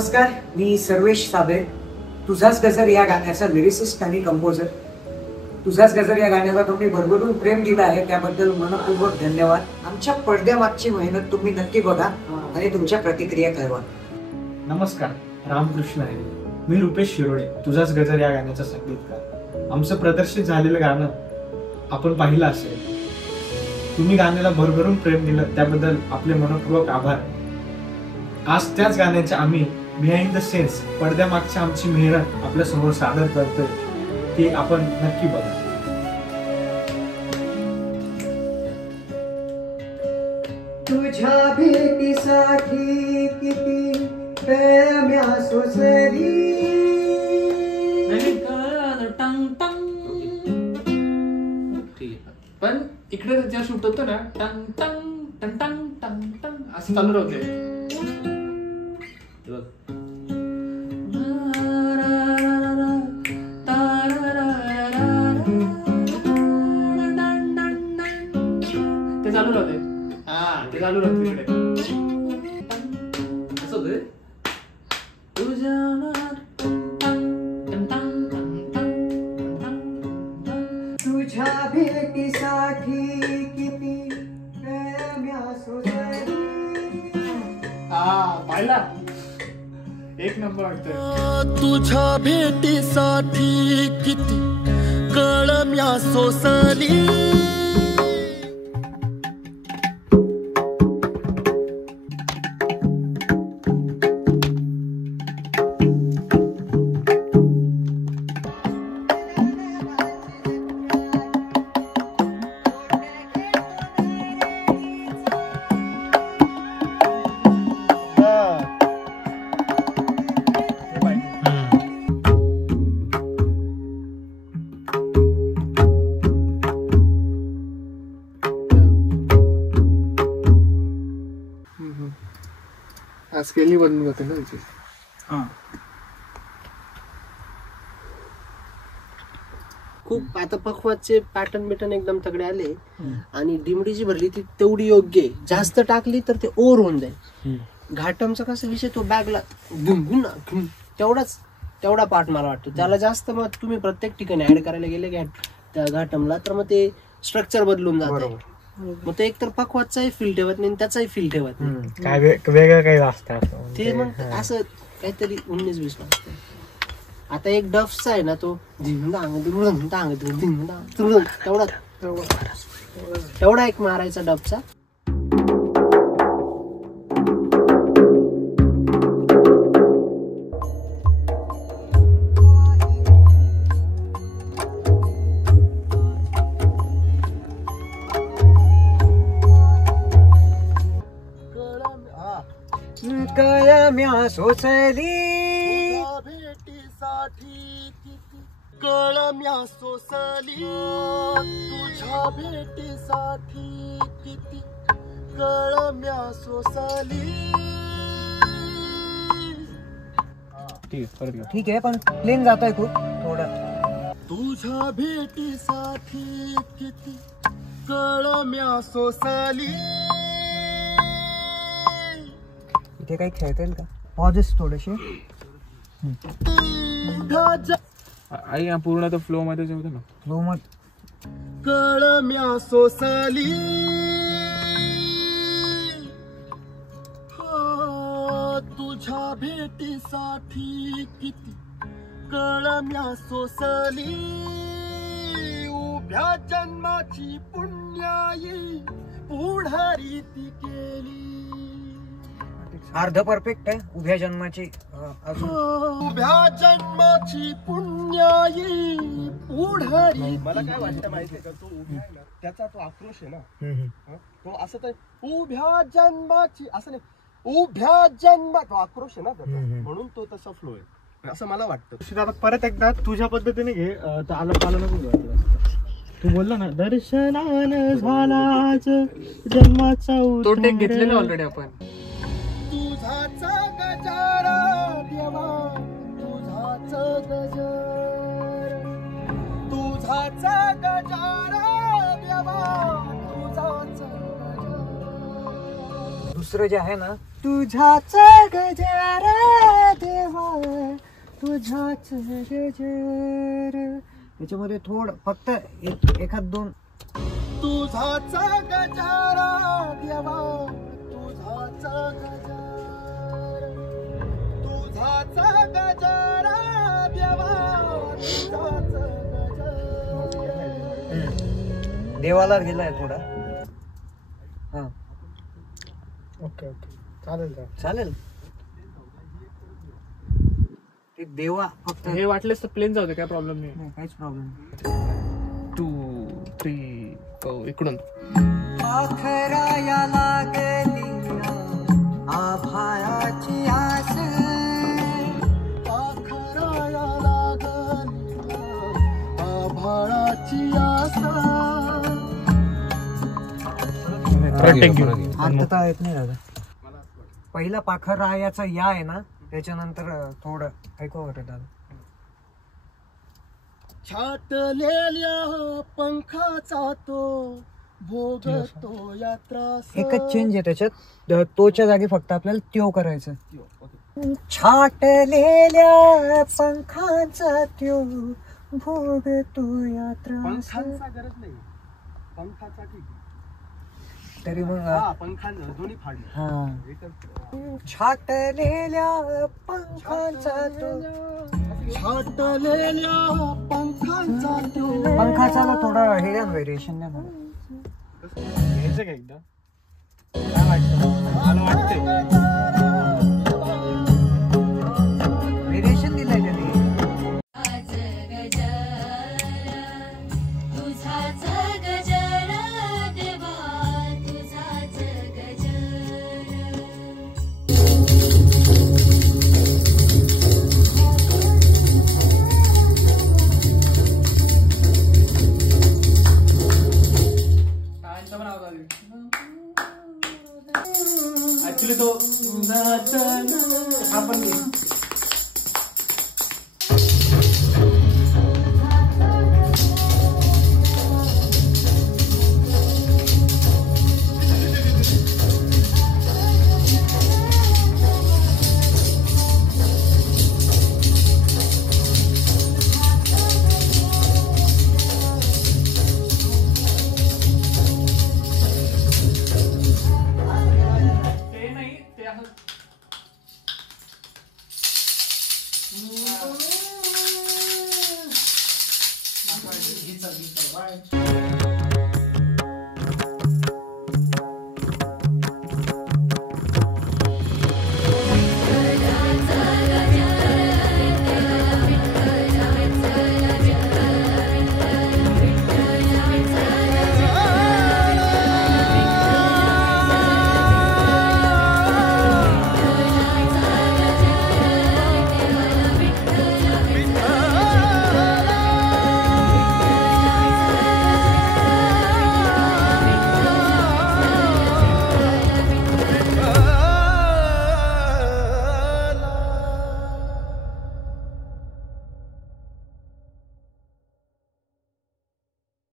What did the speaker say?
नमस्कार, मी सर्वेश साबळे. तुझाच गजर या गाण्याचा लिरिसिस्ट आणि कंपोजर. तुझाच गजर या गाण्याला तुम्ही भरभरून प्रेम दिलं आहे, त्याबद्दल मनपूर्वक धन्यवाद. आमच्या पडद्यामागची मेहनत तुम्ही नक्की बघा आणि तुमच्या प्रतिक्रिया कळवा. नमस्कार, रामकृष्ण आहे. मी रुपेश शिरोडे, तुझाच गजर या गाण्याचा संगीतकार. आमचं प्रदर्शित झालेलं गाणं आपण पाहिलं असेल. तुम्ही गाण्याला भरभरून प्रेम दिलं त्याबद्दल आपले मनपूर्वक आभार. आज त्याच गाण्याचे आम्ही बिहाइंड द सेन्स, पडद्यामागची आमची मेहनत आपल्या समोर सादर करतोय, ते आपण नक्की बघा. तुझ्या भेटीसाठी किती प्रेम्या सोसली. पण इकडे जेव्हा शूट होतो ना, टंग टंग टंग टंग टंग टंग असं चालू राहते. ते चालू राहते. ते चालू राहते इकडे असं होते. तुझ्या भेटीसाठी किती प्रेम्या सोसली. पाहिला, एक नंबर वाटतं. तुझ्या भेटीसाठी किती कळम्या सोसली. स्केली बनून जाते ना त्याची. खूप आता पखवाजचे पॅटर्न बिटर्न एकदम तगडे आले आणि दिमडी जी भरली ती तेवढी योग्य आहे. जास्त टाकली तर ते ओव्हर होऊन जाईल. घाटमचा कसा विषय, तो बॅगला तेवढा पार्ट मला वाटतो. त्याला जास्त मग तुम्ही प्रत्येक ठिकाणी ऍड करायला गेले त्या घाटमला तर मग ते स्ट्रक्चर बदलून जाते. मग ते एकतर पखवाजचाही फील ठेवत नाही, त्याचाही फील ठेवत नाही. काय वेगळं काही असतं ते मग असं काहीतरी 19-20 वाजतं. आता एक डफचा आहे ना, तो तेवढा एक मारायचा डफचा. कळम्या सोसली. भेटीसाठी किती कळम्या सोसली. तुझ्या भेटीसाठी किती कळम्या सोसली. ठीक आहे, पण प्लेन जात आहे खूप थोडं. तुझ्या भेटीसाठी किती कळम्या सोसली. इथे काही खेळता येईल का? पॉजेस थोडेसे. आई पूर्ण तर फ्लो मध्ये होते ना. फ्लो मग कळम्या सोसली. तुझ्या भेटीसाठी किती कळम्या सोसली. उभ्या जन्माची पुण्याई पुढारी ती केली. अर्ध परफेक्ट आहे. उभ्या जन्माची उभ्या जन्माची पुण्याई पुढारी. मला काय वाटतं माहितीये का, तो उभ्या आहे ना, त्याचा तो आक्रोश आहे ना, तो असं तर उभ्या जन्माची असं नाही, उभ्या जन्मा तो आक्रोश आहे ना त्याचा, म्हणून तो तसा फ्लो आहे असं मला वाटतं. आता परत एकदा तुझ्या पद्धतीने घे. तर आलं तू बोलला ना, दर्शनान झालाच जन्माचा तो टेक घेतलेला ऑलरेडी आपण. तुझाचा गजरा देवा, तुझाचा गजर, तुझाचा गजरा देवा, तुझाचा गजर. दुसरं जे आहे ना तुझाच गजर देवा तुझाच गजर. त्याच्यामध्ये थोडं फक्त एखाद दोन तुझाच गजरा देवा तुझाच गजर तुझाच गजरा देवा तुझाच गजर. देवाला गेलाय थोडा. हा ओके ओके चालेल चालेल. ते देवा फक्त हे वाटलेस तर प्लेन जाऊ दे, काय प्रॉब्लेम नाही. नाही, काहीच प्रॉब्लेम 2 3 go इकडून. पाखराया लागली आभाळाची आस पाखराया लागली आभाळाची आसा. आता येत नाही दादा. पहिला पाखरायाचा या आहे ना, त्याच्यानंतर थोडं ऐकू वाटत दादा. छाटलेल्या पंखाचा तो भोगतो यात्रा. एकच चेंज आहे त्याच्यात. तोच्या जागी फक्त आपल्याला त्यो करायचं. छाटलेल्या पंखाचा त्यो भोगतो यात्रा. पंखांचा गरज नाही, पंखाचा ठीक तरी मग हा पंखांचा दोन्ही फाडले. हा छाटलेल्या पंखाचा तो छाटलेल्या पंखांचा तो. पंखाचा थोडा हे द्या व्हेरिएशन द्या मला. घ्यायचं का एकदा? काय वाटतं? मला वाटतंय व्हेरिएशन दिलंय त्याने. ऍक्च्युली तो आपण ते नाही, ते असं